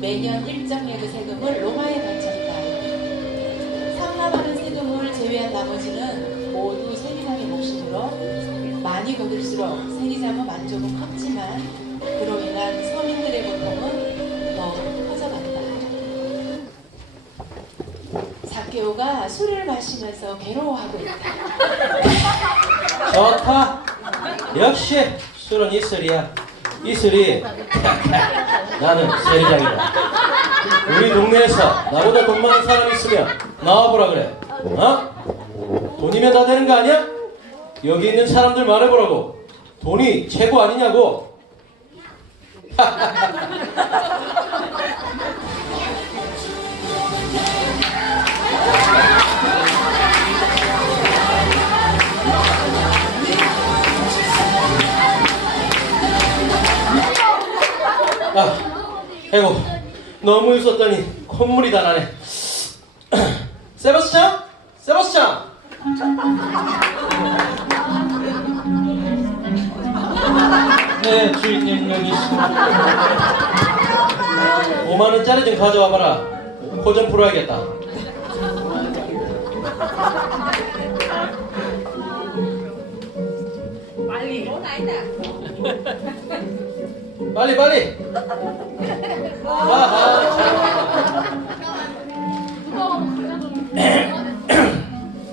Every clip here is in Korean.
매년 일정의 그 세금을 로마에 바친다. 상납하는 세금을 제외한 나머지는 모두 세리상의 몫이므로 많이 거둘수록 세리상은 만족은 컸지만 그로 인한 서민들의 고통은 더 커져간다. 사케오가 술을 마시면서 괴로워하고 있다. 좋다. 역시 술은 이슬이야. 이슬이 나는 세리장이다. 우리 동네에서 나보다 돈 많은 사람 있으면 나와보라 그래. 어? 돈이면 다 되는 거 아니야? 여기 있는 사람들 말해보라고. 돈이 최고 아니냐고. 아, 아이고 너무 웃었더니 콧물이 다 나네. 세바스찬? 세바스찬? 네, 주인님 여기 있습니다. 5만 원짜리 좀 가져와봐라. 코 좀 풀어야겠다. 빨리 빨리. 아하, 참.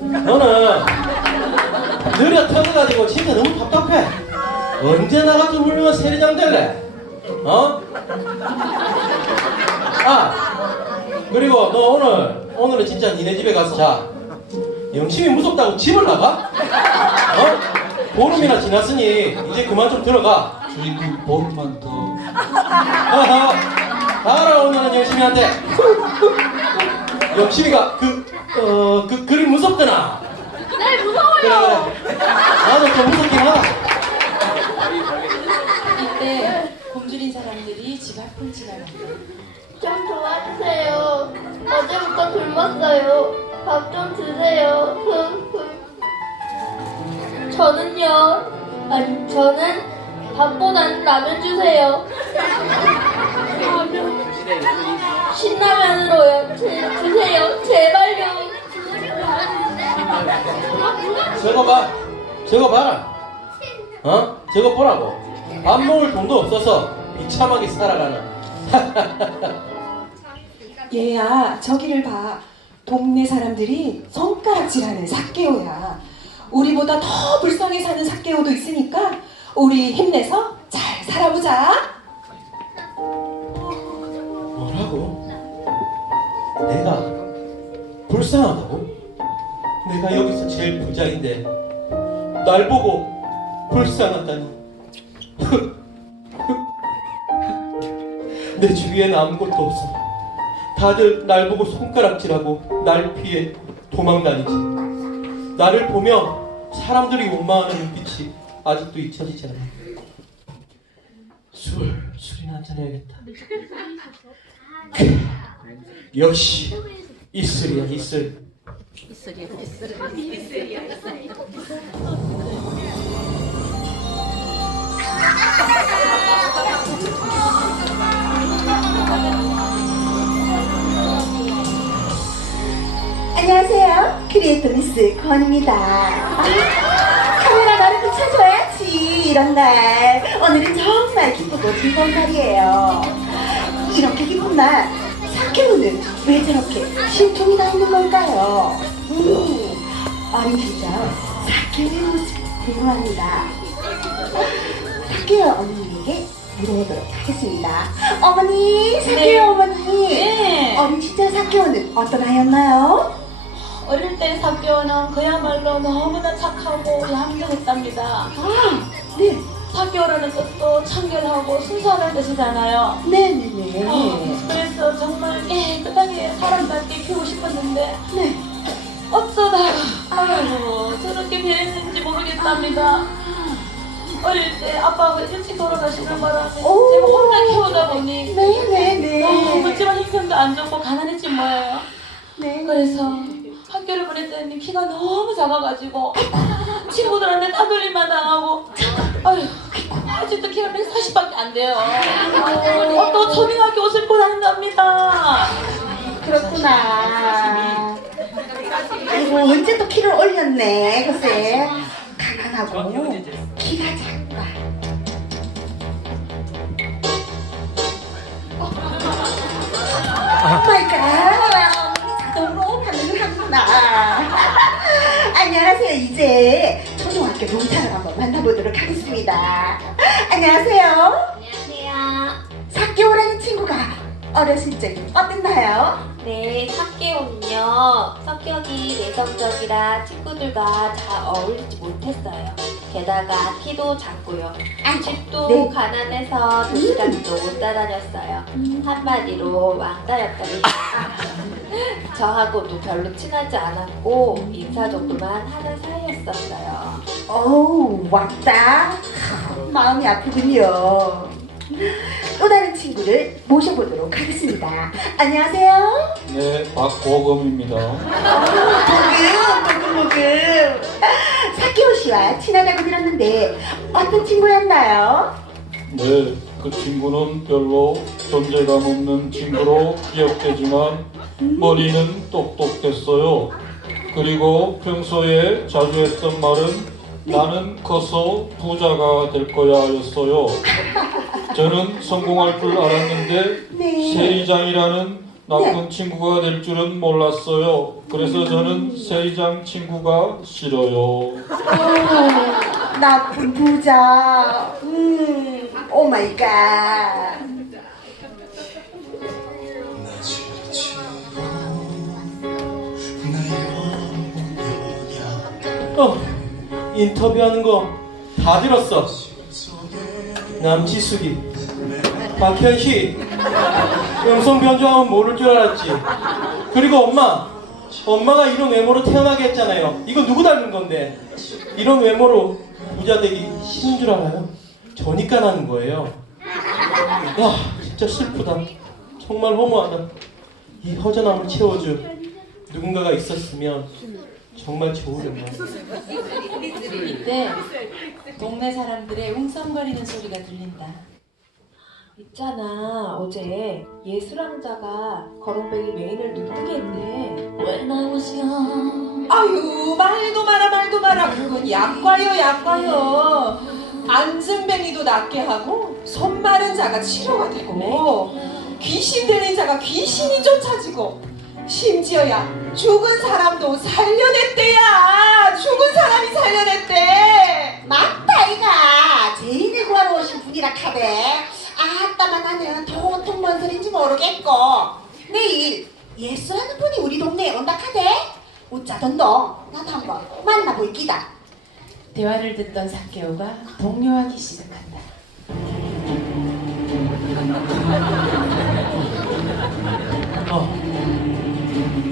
너는 느려 터져가지고 진짜 너무 답답해. 언제 나 같은 훌륭한 세리장 될래? 어? 아 그리고 너 오늘 오늘은 진짜 니네 집에 가서 자. 영심이 무섭다고 집을 나가? 어? 보름이나 지났으니 이제 그만 좀 들어가. 주인님 보름만 더 아하, 알아오면은 영심이한테 영심이가 그, 어, 그 그림 무섭더나 네, 그래 무서워요. 그래 나도 좀 무섭긴 하다 이때 굶주린 사람들이 집 앞을 지나간다. 좀 도와주세요. 어제부터 굶었어요. 밥좀 주세요. 흠흠. 저는요. 아니, 저는 밥보다는 라면 주세요. 라면. 신라면으로요. 제, 주세요. 제발요. 저거 봐 저거 봐라 어? 저거 보라고 밥 먹을 돈도 없어서 비참하게 살아가는 얘야 저기를 봐 동네 사람들이 손가락질하는 사케오야 우리보다 더 불쌍히 사는 사케오도 있으니까 우리 힘내서 잘 살아보자 뭐라고? 내가 불쌍하다고? 내가 여기서 제일 부자인데 날 보고 불쌍하다니 내 주위엔 아무것도 없어 다들 날 보고 손가락질하고 날 피해 도망다니지 나를 보며 사람들이 원망하는 눈빛이 아직도 잊혀지지 않아 술, 술이나 한잔 해야겠다 역시 이슬이야 이슬 안녕하세요. 크리에이터 미스 권입니다. 아, 카메라 나를 비춰줘야지. 이런 날. 오늘은 정말 기쁘고 즐거운 날이에요. 이렇게 기쁜 날, 사케오는 왜 저렇게 심통이 나 있는 걸까요? 음, 어린 시절 사케오의 모습 궁금합니다. 사케오 어머니에게 물어보도록 하겠습니다. 어머니, 사케오 네. 어머니. 네. 어린 시절 사케오는 어떤 아이였나요? 어릴 때 사교는 그야말로 너무나 착하고 얌전했답니다. 아, 네. 사교라는 뜻도 청결하고 순수하다는 뜻이잖아요. 네네네. 어, 그래서 정말 깨끗하게 사람답게 키우고 싶었는데 네. 어쩌다가 아이고 저렇게 변했는지 모르겠답니다. 어릴 때 아빠가 일찍 돌아가시는 바람에 오. 제가 혼자 키우다 보니 네네네. 너무 그렇지만 형편도 안 좋고 가난했지 뭐예요. 네. 그래서 학교를 때는 키가 너무 작아가지고 친구들한테 따돌림만 당하고 아휴 아직도 키가 140밖에 안 돼요. 어, 또 초등학교 옷을 입고 다닌답니다. 그렇구나. 아이고 언제 또 키를 올렸네. 글쎄 가난하고 키가 작다. 오 마이갓 자동으로 반응을 하구나. 안녕하세요. 이제 초등학교 한번 만나보도록 하겠습니다. 안녕하세요. 안녕하세요. 사개오라는 친구가 어렸을 적이 어땠나요? 네, 학교는요. 성격이 내성적이라 친구들과 잘 어울리지 못했어요. 게다가 키도 작고요. 집도 네. 가난해서 도시락도 못 따다녔어요. 한마디로 왕따였더니 저하고도 별로 친하지 않았고 인사 정도만 하는 사이였었어요. 어우 왔다 마음이 아프군요 또 다른 친구를 모셔보도록 하겠습니다 안녕하세요 네, 박보검입니다. 보금 보금 보금 사키오 씨와 친하다고 들었는데 어떤 친구였나요? 네, 그 친구는 별로 존재감 없는 친구로 기억되지만 머리는 똑똑했어요. 그리고 평소에 자주 했던 말은 나는 커서 부자가 될 거야 였어요. 저는 성공할 줄 알았는데 네. 세이장이라는 나쁜 친구가 될 줄은 몰랐어요. 그래서 저는 세이장 친구가 싫어요. 오, 나쁜 부자. 음 오 마이 갓 어, 인터뷰하는 거 다 들었어. 남지숙이, 박현희, 음성 변조하면 모를 줄 알았지. 그리고 엄마, 엄마가 이런 외모로 태어나게 했잖아요. 이거 누구 닮은 건데? 이런 외모로 부자 되기 싫은 줄 알아요? 저니까 나는 거예요. 야, 진짜 슬프다. 정말 허무하다. 이 허전함을 채워줄 누군가가 있었으면 정말 좋으련만. 이때 동네 사람들의 웅성거리는 소리가 들린다. 있잖아, 어제 예술왕자가 거렁뱅이 메인을 눈뜨게 했대. When I was young. 아유 말도 마라 말도 마라 그건 약과요 약과요 안증뱅이도 낫게 하고 손 마른 자가 치료가 되고 귀신 들린 자가 귀신이 쫓아지고 심지어야 죽은 사람도 살려냈대야. 죽은 사람이 살려냈대 맞다 이가. 제인을 구하러 오신 분이라 카대. 아따만 나는 도통 뭔 소린지 모르겠고. 내일 예수라는 분이 우리 동네에 온다 카대. 웃자던도 나도 한번 만나볼 기다. 대화를 듣던 사케오가 동요하기 시작한다.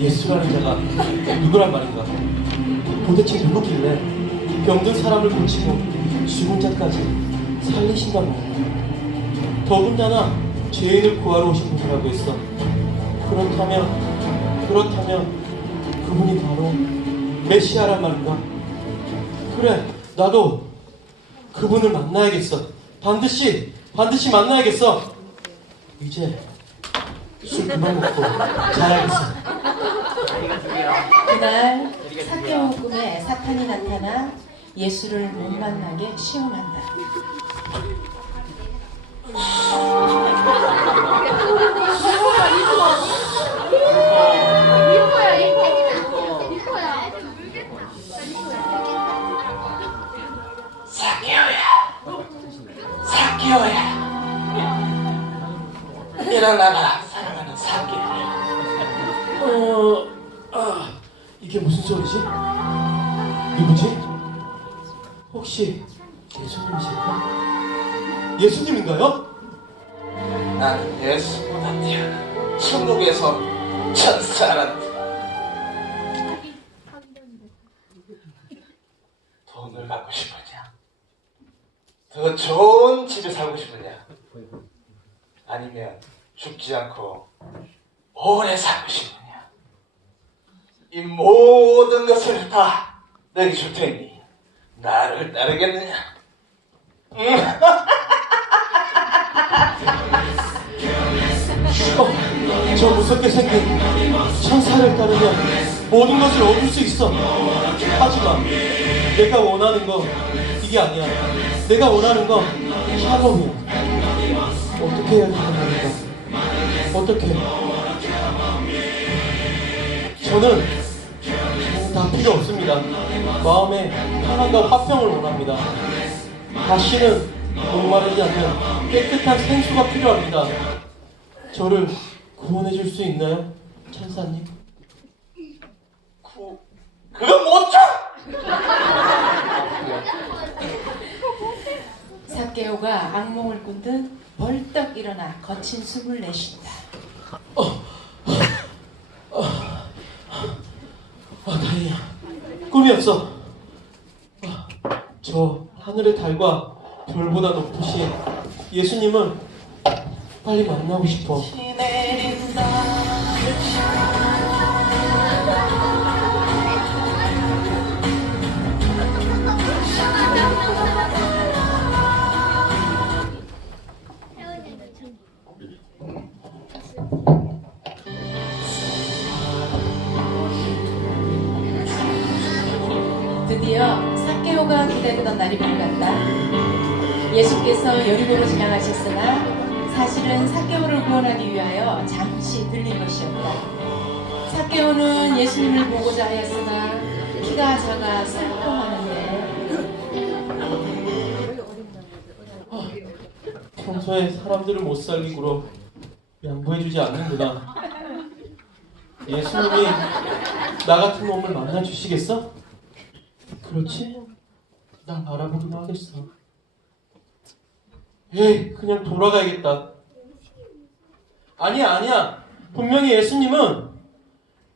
예수라는 자가 누구란 말인가? 도대체 누구길래 병든 사람을 고치고 죽은 자까지 살리신단 말이야? 더군다나 죄인을 구하러 오신 분이라고 했어. 그렇다면, 그렇다면 그분이 바로 메시아란 말인가? 그래, 나도 그분을 만나야겠어. 반드시, 반드시 만나야겠어. 이제 술 그만 먹고 자야겠어. 그날 사케오 꿈에 사탄이 나타나 예수를 못 만나게 시험한다. 사기오야 어, 아, 이게 무슨 소리지? 누구지? 혹시 예수님이실까? 예수님인가요? 나는 예수보다 뛰어나 천국에서 천사란 돈을 갖고 싶으냐 더 좋은 집에 살고 싶으냐 아니면 죽지 않고 오래 살고 싶으냐 이 모든 것을 다 내게 줄 테니 나를 따르겠느냐 어, 저 무섭게 생긴 천사를 따르면 모든 것을 얻을 수 있어. 하지만 내가 원하는 건 이게 아니야. 내가 원하는 건 샬롬이야. 어떻게 해야 되는 겁니까? 어떻게? 저는 다 필요 없습니다. 마음에 평안과 화평을 원합니다. 다시는 목마르지 않는 깨끗한 생수가 필요합니다. 저를 구원해 줄 수 있나요? 천사님? 그, 그건 못 줘! 사케오가 악몽을 꾼듯 벌떡 일어나 거친 숨을 내쉰다. 아, 다행이야. 꿈이었어. 아, 저 하늘의 달과 별보다 높으신 예수님을 빨리 만나고 싶어. 사케오는 예수님을 보고자 하였으나 키가 작아 슬퍼하는데 평소에 사람들을 못 살리고로 양보해주지 않는구나. 예수님이 나 같은 몸을 만나주시겠어? 그렇지? 나 알아보기나 하겠어. 에이, 그냥 돌아가야겠다. 아니야, 아니야. 분명히 예수님은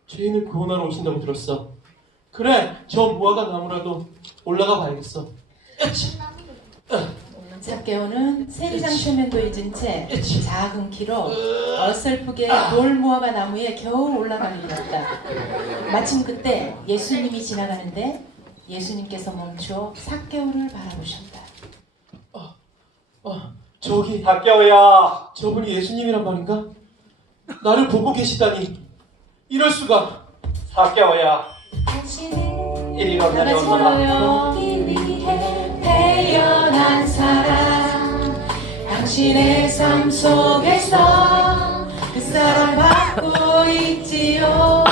죄인을 구원하러 오신다고 들었어. 그래, 저 무화과 나무라도 올라가 봐야겠어. 사케오는 세리장 표면도 잊은 채 작은 키로 어설프게 돌무화과 나무에 겨우 올라가는 일이었다. 마침 그때 예수님이 지나가는데 예수님께서 멈춰 사케오를 바라보셨다. 아, 저기, 학교야. 저분이 예수님이란 말인가? 나를 보고 계시다니. 이럴 수가. 당신은 이리로 내려오너라. 불러요. 태어난 사람 당신의 삶 속에서 그 사랑 받고 있지요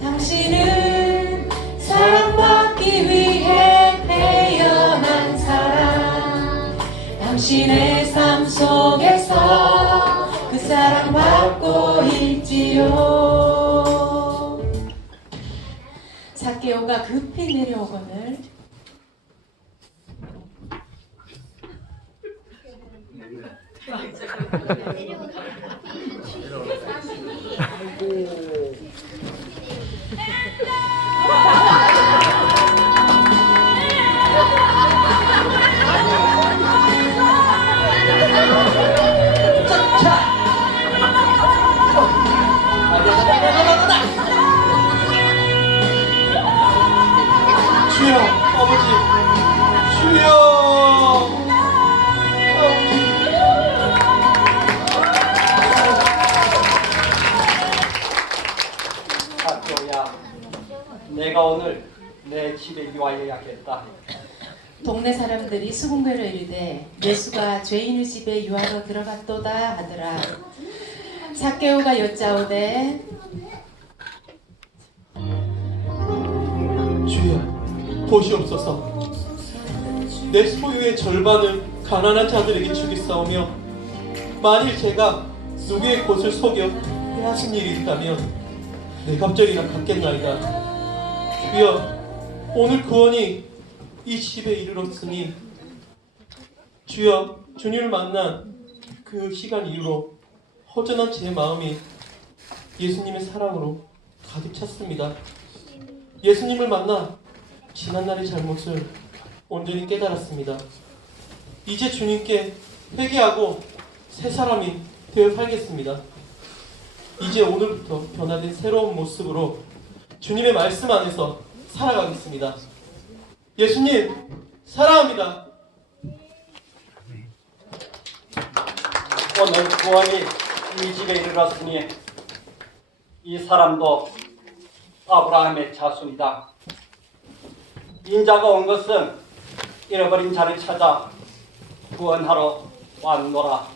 당신은 사랑받기 위해 태어난 사람 당신의 삶 속에서 그 사랑 받고 있지요 사케오가 급히 내려오거늘 주여, 내 집에 유하여야겠다. 동네 사람들이 수군괴로 이르되 예수가 죄인의 집에 유하러 들어갔도다 하더라 사케오가 여짜오되 주여, 보시옵소서. 내 소유의 절반을 가난한 자들에게 주겠사오며 만일 제가 누구의 곳을 속여 빼앗은 일이 있다면 내 갑절이나 갖겠나이다. 주여, 오늘 구원이 이 집에 이르렀으니 주여, 주님을 만난 그 시간 이후로 허전한 제 마음이 예수님의 사랑으로 가득 찼습니다. 예수님을 만나 지난날의 잘못을 온전히 깨달았습니다. 이제 주님께 회개하고 새 사람이 되어 살겠습니다. 이제 오늘부터 변화된 새로운 모습으로 주님의 말씀 안에서 사랑하겠습니다. 예수님, 사랑합니다. 오늘 구원이 이 집에 이르렀으니 이 사람도 아브라함의 자손이다. 인자가 온 것은 잃어버린 자를 찾아 구원하러 왔노라.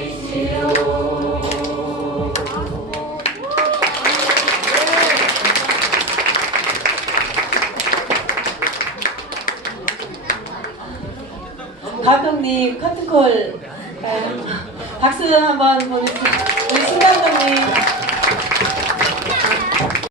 감독님 커튼콜 아, 박수 한번 보내주세요. 우리 신 감독님